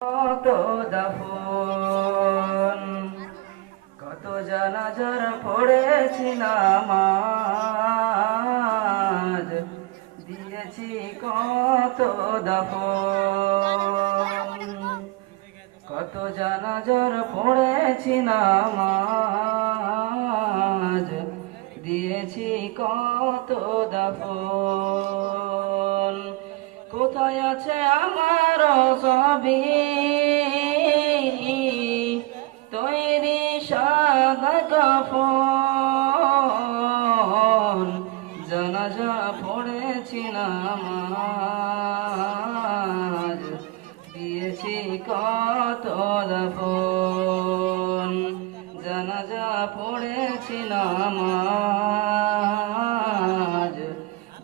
কত দাফন কত জানাজার পড়েছি নামাজ দিয়েছি কত দাফন কত জানাজার পড়েছি নামাজ দিয়েছি কত দাফন কোথায় আছে আমার সবই তৈরি সাদা কাফন জানাজা পড়েছি নামাজ দিয়েছি কত দাফন জানাজা পড়েছি নামাজ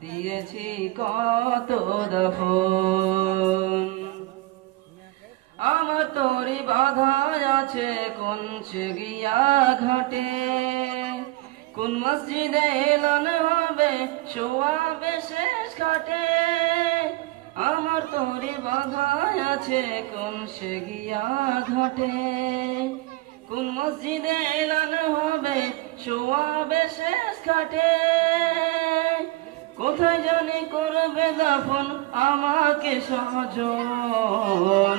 দিয়েছি কত দাফন আমার তোরি বাধা আছে কোন গিয়া ঘাটে কোন মসজিদে এলান হবে শোয়াবে শেষ ঘাটে আমার তোরি বাধা আছে কোন গিয়া ঘাটে কোন মসজিদে এলান হবে শোয়াবে শেষ ঘাটে কোথায় জানি করবে দাফন আমাকে সজন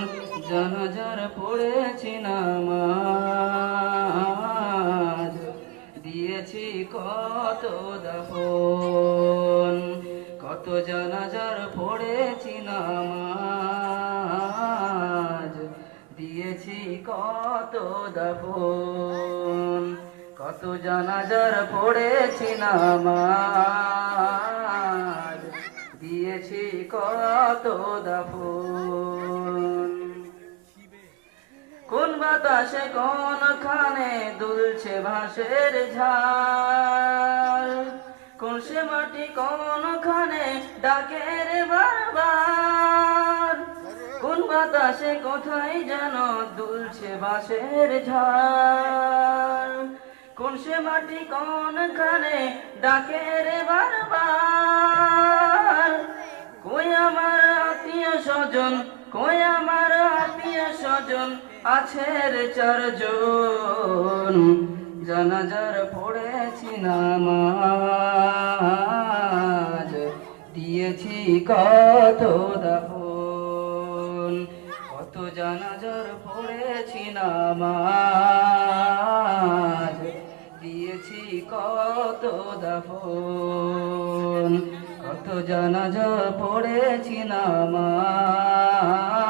জানাজার পড়েছি নামাজ দিয়েছি কত দাফন কত জানাজার পড়েছি নামাজ দিয়েছি কত দাফন কত জানাজার পড়েছি নামাজ দিয়েছি কত দাফন কোন বাতাসে কোনখানে দুলছে ভাসের ঝাল কোন সে মাটি কোনখানে ডাকে রে বারবার কোন বাতাসে কোথায় যেন দুলছে বাঁশের ঝাল কোন সে মাটি কোনখানে ডাকে রে বারবার কই আমার আত্মীয় স্বজন কই আমার আত্মীয় স্বজন আছে রে চারজন জানাজার পড়েছি নামাজ দিয়েছি কত দাফন কত জানাজার পড়েছি নামাজ দিয়েছি কত দাফন কত জানাজা পড়েছি নামাজ